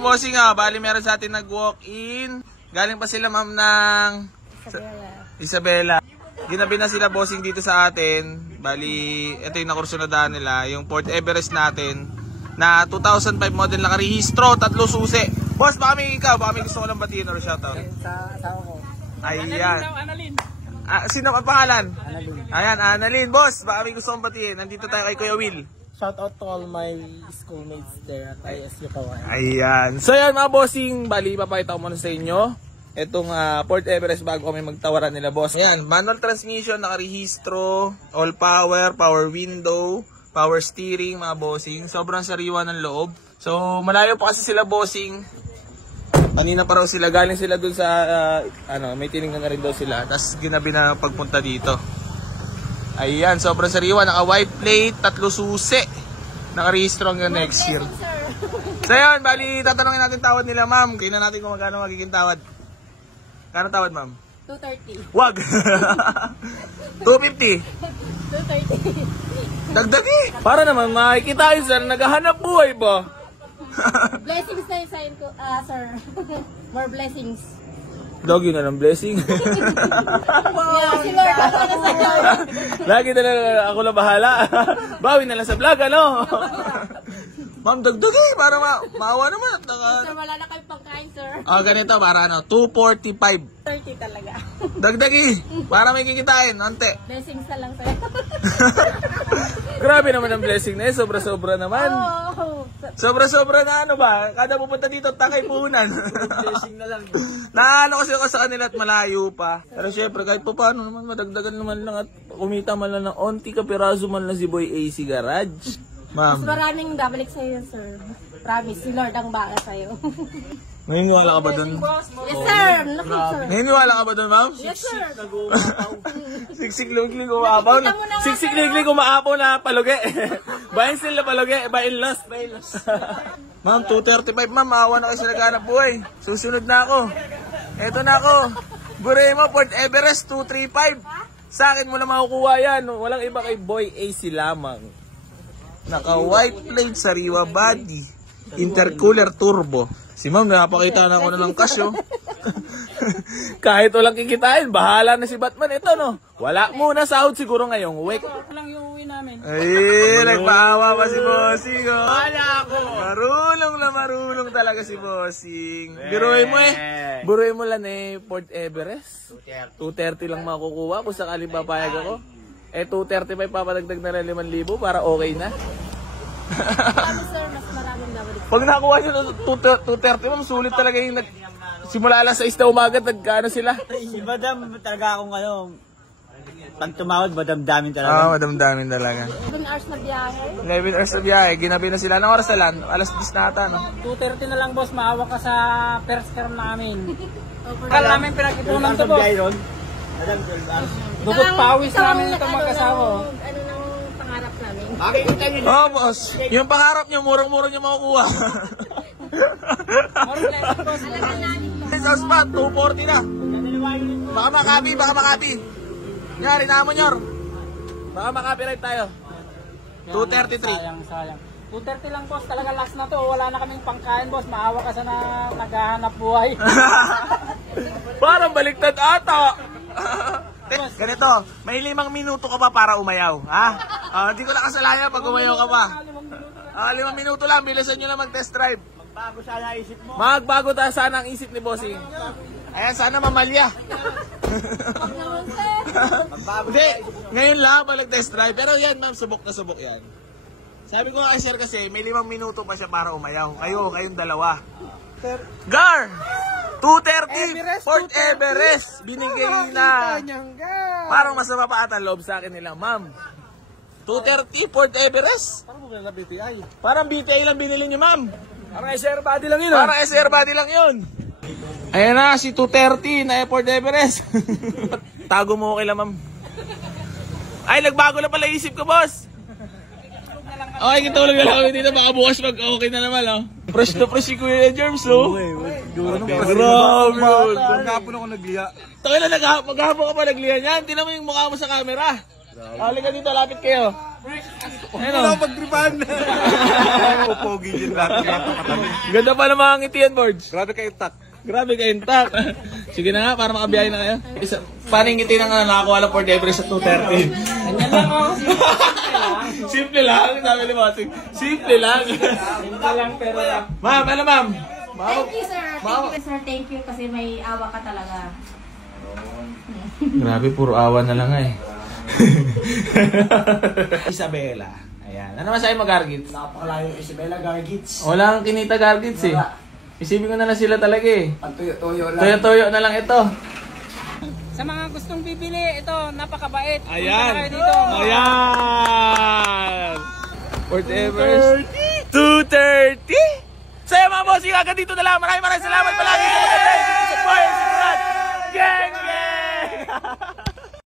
Bossing bali meron sa atin nag-walk-in. Galing pa sila ma'am ng Isabela. Ginabi na sila bossing dito sa atin. Bali, ito yung nakursunadahan nila. Yung Port Everest natin na 2005 model na karehistro, 3 susi. Boss, baka may gusto ko lang batiin or shoutout. Sa asawa ko. Ayan. Annalyn. Sino ang pangalan? Annalyn. Ayan, Annalyn. Boss, baka may gusto kong batiin. Nandito tayo kay Kuya Will. Shout out to all my schoolmates there at ISU Kawayan. Ayan. So yan mga bossing, bali papakita ko muna sa inyo itong Port Everest bago kami magtawaran nila boss. Ayan, manual transmission, nakarehistro, all power, power window, power steering mga bossing. Sobrang sariwa ng loob. So malayo pa kasi sila bossing. Kanina pa raw sila, galing sila dun sa may tinignan na rin daw sila. Tapos ginabi na pagpunta dito. Ayan, sobrang sariwa. Naka white plate, 3 susi. Nakarehistro hanggang next year. So yun, bali tatanungin natin tawad nila ma'am. Kailan natin kung magkano magiging tawad. Kano tawad ma'am? 230. Wag! 250. 230. Dagdagi! Para naman makikita yun sir, naghahanap buhay ba? Blessings na yung sign ko, sir. More blessings. Doggy na ng blessing. Yeah, si Lord, ako na sa Lord. Lagi na lang ako na bahala. Bawi na lang sa vlog, ano? Ma'am, dagdagi para maawa naman. Sir, wala na kayo pangkain, sir. Ganito, para 245. 30 talaga. Dagdagi, para may kikitain, ante. Blessings na lang, sir. Grabe naman ang blessing na sobra-sobra naman. Oh. Sobra-sobra na ano ba? Kada pupunta dito, takay puhunan. Blessing na lang. Naano kasi ako sa kanila at malayo pa. Pero syempre, kahit pa paano naman, madagdagan naman lang at kumita man lang ng onti ka piraso man lang si Boy AC Garage. Ma'am. Mas maraming babalik sa'yo, sir. Promise, si Lord ang baka sa'yo. Naniniwala ka ba doon? Yes, sir. Naku, sir. Naniniwala ka ba doon, ma'am? Yes, sir. Siksik-liglig umaapaw na. Siksik-liglig umaapaw na palugi. Bayan sila palugi. Bayan lost. Ma'am, 235 ma'am. Maawa na kayo sa naghanap buhay. Susunod na ako. Eto na ako. Buray mo, Port Everest 235. Sa akin mo na makukuha yan. Walang iba kay Boy AC lamang. Naka white plate, sariwa body, intercooler turbo. Si ma'am, napakita na ako na ng cash, oh. Kahit walang kikitain, bahala na si Batman. Ito, no? Wala muna sahod siguro ngayong week. Ito lang yung uwi namin. Ay, nagpaawa pa si Bossing, oh. Wala ako. Marunong talaga si Bossing. Biruin mo Biruin mo lang Port Everest. 230 lang makukuha kung sakali papayag ako. 235 papadagdag na 5,000 para okay na. Sir, mas maraming babalik. Pag nakuha nyo 230, ma'am, sulit talaga yung simula alas 6 na umaga, nagkano sila? Si Madam talaga akong pag tumawad, madamdamin talaga. Madamdamin talaga. 11 hours na biyahe. 11 hours na biyahe, ginabi na sila. Anong oras na lang? Alas 10 na ata, no? 2:30 na lang, boss. Maawa ka sa first term namin. Kala namin pinag-ipunan to, boss. Dugot pawis namin itong mag-asawa. Ano nang pangarap namin? Makikita nyo Oo, boss. Yung pangarap nyo, murang-murang nyo makukuha. Sa spot, 240 na. Baka makabi. Nyari, naman nyor. Baka makapiright tayo. 233. Sayang. 2:30 lang, boss. Talaga last na to. Wala na kaming pangkain, boss. Maawa ka sa naghahanap buhay. Parang baliktad ata. Ganito, may 5 minuto ka pa para umayaw, ha? Hindi ko na kasalayan pag umayaw ka pa. 5 minuto lang, bilisan nyo na mag-test drive. Magbago sana isip mo. Magbago sana ang isip ni Bossing. Ayan, sana mamalya. Hindi, ngayon lang pa nag-test drive. Pero yan, ma'am, subok na subok yan. Sabi ko kay sir kasi, may 5 minuto pa siya para umayaw. Kayong dalawa. Gar! 230 Port Everest binigay na. Parang masama pa ata loob sa akin nila, ma'am. 230 Port Everest. Parang BTI lang binili niyo, ma'am. Parang SR body lang yun. Parang SR body lang yun. Ayan na, si 230 na Port Everest. Tago mo kila, ma'am. Ay, nagbago na pala isip ko, boss. Okay, kitulog na lang kami dito. Baka bukas mag-okay na naman, oh. Fresh na fresh si Kuya Germs, oh. Grabe yun. Maghapon ako nagliya. Maghapon ka pa nagliya niyan. Tinan mo yung mukha mo sa camera. Halika dito, lapit kayo. Ano? Wala akong pagtripan. Pupogi din lahat. Ganda pa ng mga ngitian, Borge. Grabe kayo tak. Grabe ka intact. Sige na nga, para makabiyahe na kayo. Paano yung ngiti ng nakakuha lang Port Everest sa 2:30? Ganyan lang oh. Simple lang, sabi ni Bossing. Simple lang. Simple lang pero lang. Ma'am, ano ma'am? Thank you, sir. Thank you, sir. Thank you kasi may awa ka talaga. Grabe, puro awa na lang eh. Isabela. Ayan. Ano masahe mo, Gargits? Napakalayo Isabela Gargits. Walang kinita, Gargits eh. Isipin ko na lang sila talaga eh. Ang tuyo-tuyo lang. Toyo-toyo na lang ito. Sa mga gustong bibili, ito, napakabait. Punta Ayan. na kayo dito. Ayan. Port Everest. 2:30. Sa'yo mga bossing, agad dito na lang. Maraming salamat palagi sa mga Gang! Gang!